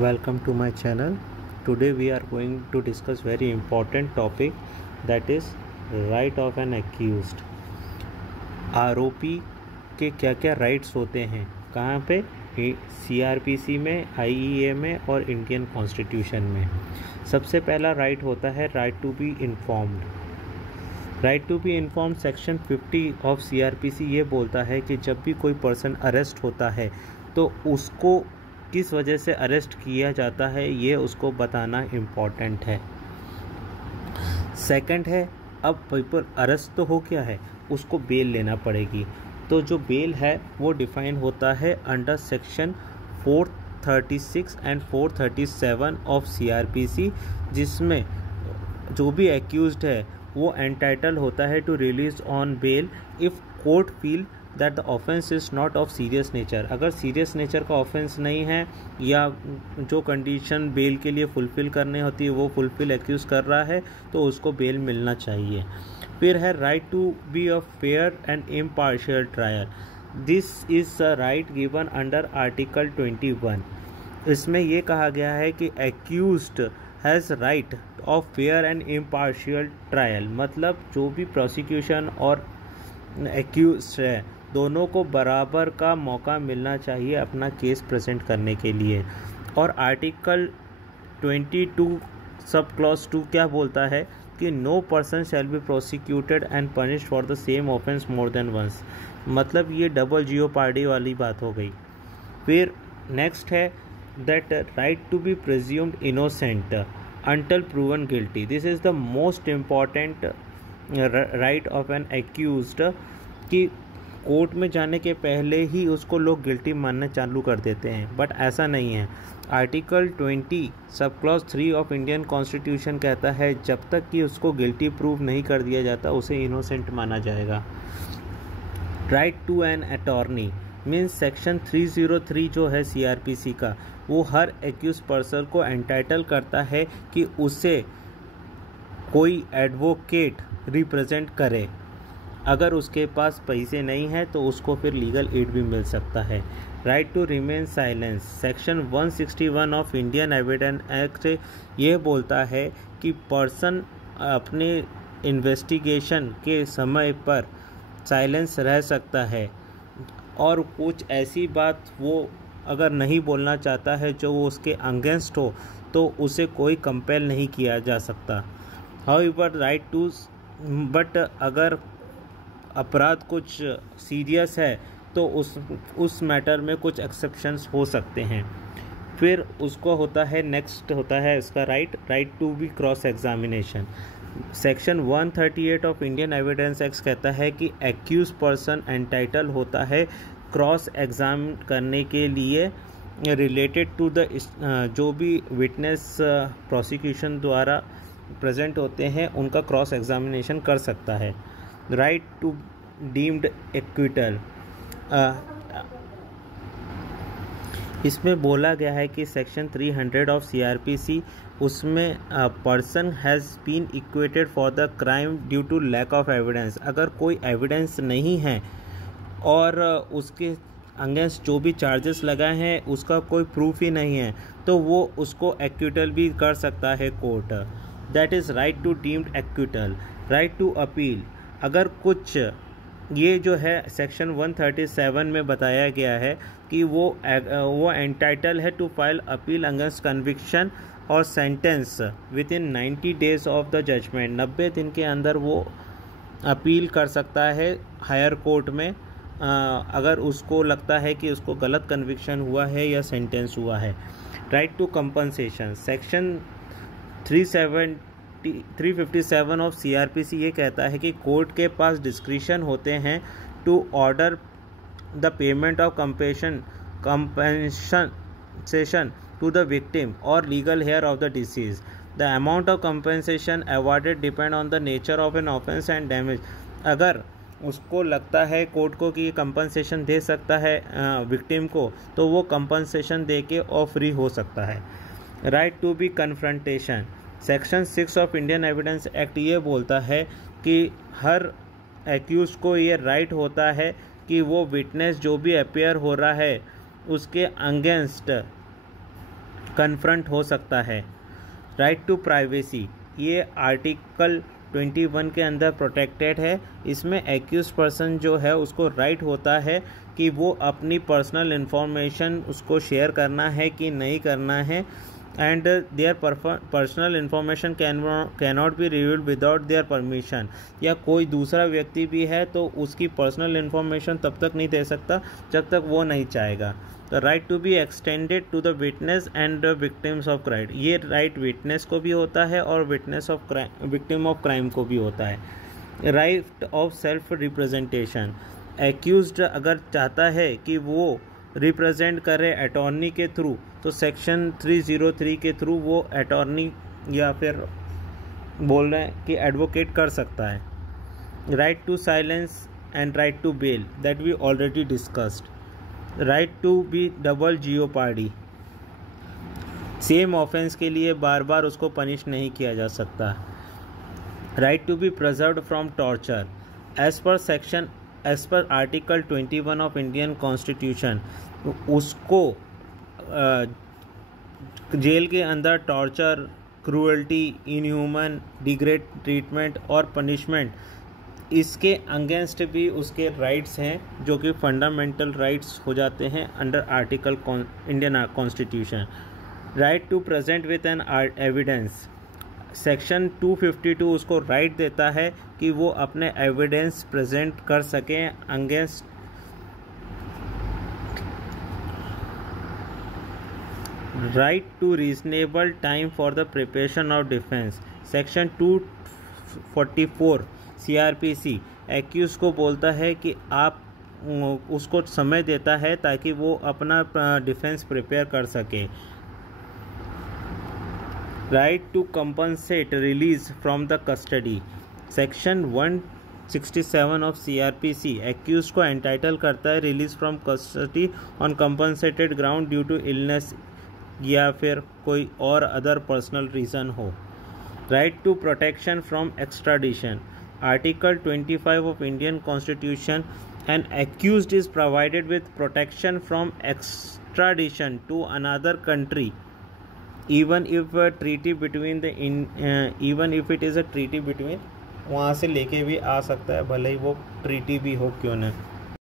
Welcome to my channel. Today we are going to discuss very important topic, that is right of an accused. आरोपी के क्या क्या rights होते हैं, कहाँ पे? CRPC में, IEA में और इंडियन कॉन्स्टिट्यूशन में। सबसे पहला राइट होता है right to be informed. Right to be informed section 50 of CRPC ये बोलता है कि जब भी कोई पर्सन अरेस्ट होता है तो उसको किस वजह से अरेस्ट किया जाता है ये उसको बताना इम्पॉर्टेंट है। सेकंड है, अब पीपल अरेस्ट तो हो गया है, उसको बेल लेना पड़ेगी। तो जो बेल है वो डिफाइन होता है under section 436 and 437 of CRPC, जिसमें जो भी एक्यूज्ड है वो एंटाइटल होता है to release on bail if court feel that the offence is not of serious nature. अगर सीरियस नेचर का ऑफेंस नहीं है या जो कंडीशन बेल के लिए फुलफ़िल करनी होती है वो फुलफ़िल एक्यूज़ कर रहा है तो उसको बेल मिलना चाहिए। फिर है right to be a fair and impartial trial. This is a right given under article 21। इसमें ये कहा गया है कि accused has right of fair and impartial trial, मतलब जो भी प्रोसिक्यूशन और एक्यूज्ड है दोनों को बराबर का मौका मिलना चाहिए अपना केस प्रेजेंट करने के लिए। और आर्टिकल 22 सब क्लॉज 2 क्या बोलता है कि no person shall be prosecuted and punished for the same offence more than once, मतलब ये डबल जियोपार्डी वाली बात हो गई। फिर नेक्स्ट है that right to be presumed innocent until proven guilty. This is the most important right of an accused कि court में जाने के पहले ही उसको लोग गिल्टी मानना चालू कर देते हैं, बट ऐसा नहीं है। Article 20 sub clause 3 of Indian constitution कहता है जब तक कि उसको गिल्टी प्रूव नहीं कर दिया जाता उसे इनोसेंट माना जाएगा। Right to an attorney means section 303 जो है CRPC का, वो हर एक्यूज पर्सन को एंटाइटल करता है कि उसे कोई एडवोकेट रिप्रेजेंट करे। अगर उसके पास पैसे नहीं है तो उसको फिर लीगल एड भी मिल सकता है। Right to remain silence section 161 of Indian Evidence Act ये बोलता है कि पर्सन अपने इन्वेस्टिगेशन के समय पर साइलेंस रह सकता है और कुछ ऐसी बात वो अगर नहीं बोलना चाहता है जो वो उसके अगेंस्ट हो तो उसे कोई कंपेल नहीं किया जा सकता। हाउएवर राइट टू, बट अगर अपराध कुछ सीरियस है तो उस मैटर में कुछ एक्सेप्शंस हो सकते हैं। फिर उसको होता है नेक्स्ट होता है इसका right to be cross examination. Section 138 of Indian Evidence Act कहता है कि एक्यूज पर्सन एंटाइटल होता है क्रॉस एग्जाम करने के लिए रिलेटेड टू द जो भी विटनेस प्रोसिक्यूशन द्वारा प्रेजेंट होते हैं उनका क्रॉस एग्जामिनेशन कर सकता है। राइट टू डीम्ड एक्विटल, इसमें बोला गया है कि सेक्शन 300 ऑफ CRPC उसमें person has been acquitted for the crime due to lack of evidence. अगर कोई एविडेंस नहीं है और उसके अगेंस्ट जो भी चार्जेस लगाए हैं उसका कोई प्रूफ ही नहीं है तो वो उसको एक्विटल भी कर सकता है court. That is right to deemed acquittal. Right to appeal, अगर कुछ ये जो है सेक्शन 137 में बताया गया है कि वो एंटाइटल है to file appeal against conviction और sentence within 90 days of the judgment. 90 दिन के अंदर वो अपील कर सकता है हायर कोर्ट में अगर उसको लगता है कि उसको गलत कन्विक्शन हुआ है या सेंटेंस हुआ है। Right to compensation section 357 of CRPC ये कहता है कि कोर्ट के पास डिस्क्रिशन होते हैं to order the payment of compensation to the victim or legal heir of the deceased. The amount of compensation awarded depend on the nature of an offense and damage. अगर उसको लगता है court को कि compensation दे सकता है victim को तो वो कंपनसेशन दे के और फ्री हो सकता है। Right to be confrontation section 6 of Indian Evidence Act ये बोलता है कि हर एक्यूज को ये राइट होता है कि वो विटनेस जो भी अपेयर हो रहा है उसके अगेंस्ट कन्फ्रंट हो सकता है। राइट टू प्राइवेसी, ये आर्टिकल 21 के अंदर प्रोटेक्टेड है। इसमें एक्यूज पर्सन जो है उसको राइट होता है कि वो अपनी पर्सनल इन्फॉर्मेशन उसको शेयर करना है कि नहीं करना है, and their personal information cannot be revealed without their permission. या कोई दूसरा व्यक्ति भी है तो उसकी पर्सनल इन्फॉर्मेशन तब तक नहीं दे सकता जब तक वो नहीं चाहेगा। The right to be extended to the witness and victims of crime, ये राइट विटनेस को भी होता है और विक्टिम ऑफ क्राइम को भी होता है। Right of self representation, accused अगर चाहता है कि वो रिप्रेजेंट करे अटॉर्नी के थ्रू तो सेक्शन 303 के थ्रू वो अटॉर्नी या फिर बोल रहे हैं कि एडवोकेट कर सकता है। Right to silence and right to bail, that we already discussed. Right to be double jeopardy, same offence के लिए बार बार उसको पनिश नहीं किया जा सकता। Right to be preserved from torture, as per article 21 of Indian constitution, उसको jail के अंदर torture, cruelty, inhuman, degrade treatment और पनिशमेंट, इसके अगेंस्ट भी उसके राइट्स हैं जो कि फंडामेंटल राइट्स हो जाते हैं under article Indian constitution. Right to present with an evidence, section 252 उसको राइट देता है कि वो अपने एविडेंस प्रेजेंट कर सकें against. Right to reasonable time for the preparation of defence, section 244 CRPC accused को बोलता है कि आप उसको समय देता है ताकि वो अपना डिफेंस प्रिपेयर कर सके। Right to compensate release from the custody, section 167 of CRPC accused को एंटाइटल करता है release from custody on compensated ground due to illness या फिर कोई और अदर पर्सनल रीज़न हो। Right to protection from extradition, Article 25 of Indian Constitution, an accused is provided with protection from extradition to another country, even if a treaty between even if it is a treaty between, वहाँ से लेके भी आ सकता है भले ही वो treaty भी हो क्यों न।